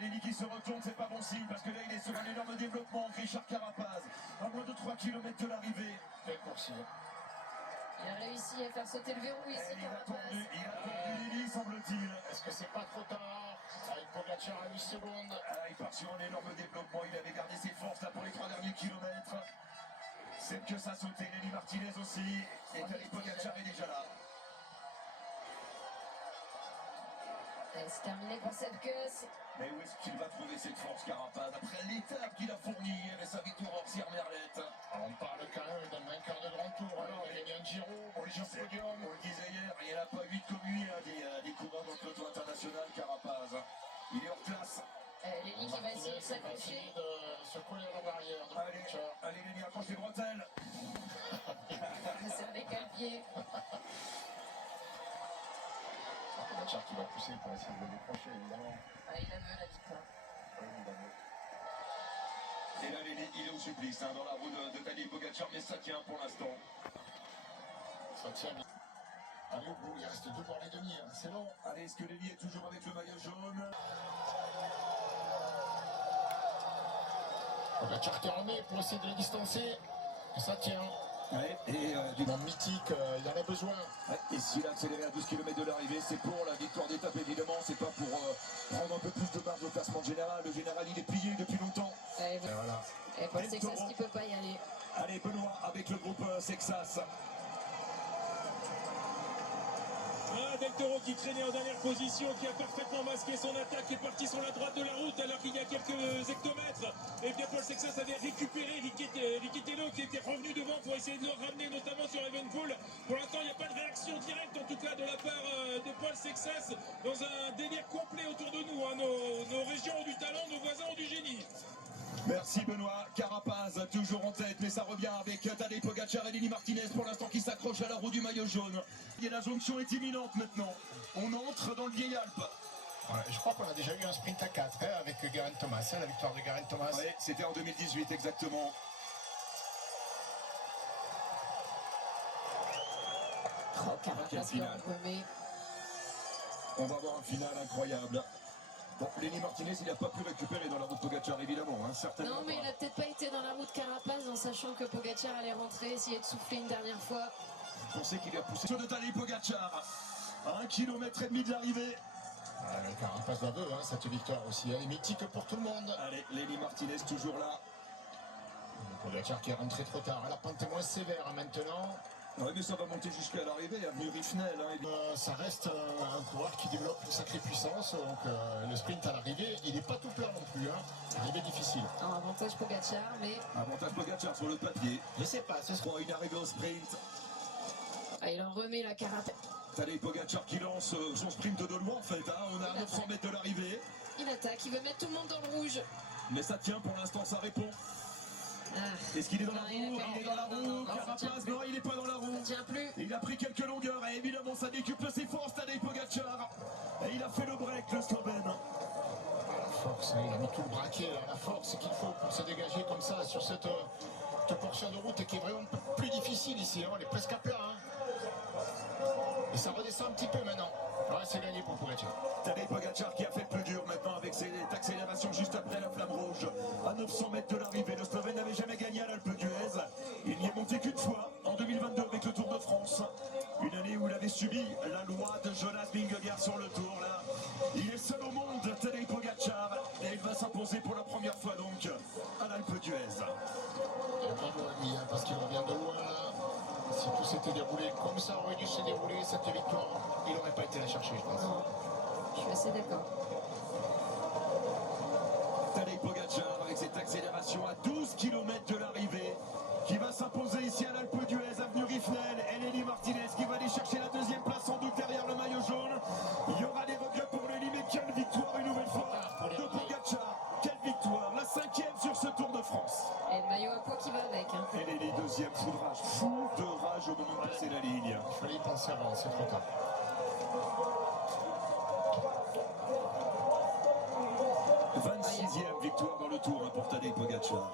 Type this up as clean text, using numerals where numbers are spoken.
Lenny qui se retourne, c'est pas bon signe parce que là il est sur un énorme développement. Richard Carapaz, à moins de 3 km de l'arrivée. Quel coursier. Il a réussi à faire sauter le verrou ici. Il a tendu Lenny, semble-t-il. Est-ce que c'est pas trop tard? Avec Pogacar à 8 secondes. Il part sur un énorme développement, il avait gardé ses forces là pour les 3 derniers kilomètres. C'est que ça sautait, Lenny Martinez aussi. Et Tadej Pogacar est déjà là. C'est terminé pour cette course. Mais où est-ce qu'il va trouver cette force, Carapaz? Après l'étape qu'il a fournie avec sa victoire hors Sierre-Merlette. On parle quand même d'un vainqueur de grand tour. Alors, il a gagné un Giro, On le podium. disait hier, il n'y en a pas 8 comme lui, des coureurs dans le peloton international, Carapaz. Il est hors classe. Lenny qui va essayer de s'accrocher. De se coller à la barrière de Pogacar. Allez, Lenny, accroche les bretelles. C'est un décale-pied. Pogacar qui va pousser pour essayer de le décrocher, évidemment. Il la veut, la victoire. Oui, évidemment. Et là, Lenny, il est au supplice, dans la roue de Tadej Pogacar, mais ça tient pour l'instant. Ça tient bien. Allez au bout, il reste 2 bornes et demie, hein. C'est long. Allez, est-ce que Lenny est toujours avec le maillot jaune? Pogacar qui remet pour essayer de le distancer. Et ça tient. Ouais, et du Dans mythique, il en a besoin. Ouais, et s'il a accéléré à 12 km de l'arrivée, c'est pour la victoire d'étape évidemment, c'est pas pour prendre un peu plus de marge au classement général. Le général il est plié depuis longtemps. Et voilà. Paul Sexas qui peut pas y aller. Allez, Benoît avec le groupe Sexas. Del Toro qui traînait en dernière position, qui a parfaitement masqué son attaque, qui est parti sur la droite de la route alors qu'il y a quelques hectomètres. Et bien Paul Sexas avait récupéré Riquitello qui était revenu devant pour essayer de le ramener notamment sur Evenepoel. Pour l'instant il n'y a pas de réaction directe en tout cas de la part de Paul Sexas dans un délire complet autour de nous. Hein. Nos régions ont du talent, nos voisins ont du génie. Merci Benoît. Carapaz toujours en tête, mais ça revient avec Tadej Pogacar et Lenny Martinez pour l'instant qui s'accroche à la roue du maillot jaune. Et la jonction est imminente maintenant. On entre dans le Vieil Alpes. Ouais, je crois qu'on a déjà eu un sprint à 4 hein, avec Geraint Thomas, hein, la victoire de Geraint Thomas. Ouais, c'était en 2018 exactement. Carapaz qui en remet. On va avoir un final incroyable. Bon, Lenny Martinez, il n'a pas pu récupérer dans la route Pogacar, évidemment, hein, certainement. Non, mais pas. il n'a peut-être pas été dans la route Carapaz en sachant que Pogacar allait rentrer, essayer de souffler une dernière fois. Vous pensez qu'il a poussé de Tadej Pogacar à 1,5 km de l'arrivée. Le Carapaz la veut, hein, cette victoire aussi. Elle est mythique pour tout le monde. Allez, Lenny Martinez toujours là. Pogacar qui est rentré trop tard. La pente est moins sévère maintenant. Ouais, mais ça va monter jusqu'à l'arrivée, avenue Riffnel. Hein, ça reste un coureur qui développe une sacrée puissance. Donc le sprint à l'arrivée, il n'est pas tout plat non plus. Hein. Arrivée difficile. Avantage Pogacar, mais... Avantage Pogacar sur le papier. Je sais pas, ce sera Une arrivée au sprint. Il en remet la Carapaz. Tadej Pogacar qui lance son sprint de loin en fait. Hein. On est à 900 mètres de l'arrivée. Il attaque, il veut mettre tout le monde dans le rouge. Mais ça tient pour l'instant, ça répond. Est-ce qu'il est dans la roue? Il est dans la roue. Carapaz, non, il n'est pas dans la roue. Ça tient plus. Il a pris quelques longueurs et évidemment ça décuple ses forces, Tadej Pogacar. Et il a fait le break, le Slovène. la force, hein, il a mis tout le braquet, la force qu'il faut pour se dégager comme ça sur cette portion de route qui est vraiment plus difficile ici. Hein, on est presque à plat. Hein. Et ça redescend un petit peu maintenant. Ouais, c'est gagné pour Pogacar. Tadej Pogacar qui a fait le plus dur maintenant avec cette accélération juste après la flamme rouge. À 900 mètres de l'arrivée, le Slovène n'avait jamais gagné à l'Alpe d'Huez. Il n'y est monté qu'une fois, en 2022 avec le Tour de France. Une année où il avait subi la loi de Jonas Vingegaard sur le Tour. Là, il est seul au monde, Tadej Pogacar. Et il va s'imposer pour la première fois donc à l'Alpe d'Huez. Il bravo à lui, hein, parce qu'il revient de loin là. Si tout s'était déroulé comme ça aurait dû se dérouler, cette victoire, il n'aurait pas été la chercher, je pense. Non, je suis assez d'accord. Tadej Pogacar avec cette accélération à 12 km de l'arrivée qui va s'imposer ici à l'Alpe d'Huez, avenue Riffnel. Et Lenny Martinez qui va aller chercher la deuxième place sans doute derrière le maillot jaune. Il y aura des regrets pour Lenny, mais quelle victoire une nouvelle fois de Pogacar. Quelle victoire, la 5e sur ce Tour de France. Et le maillot à poids qui va avec. Hein. Et Lenny deuxième, fou de rage au moment de passer la ligne. Il fallait y penser avant, c'est trop tard. 26e victoire dans le Tour pour Tadej Pogacar.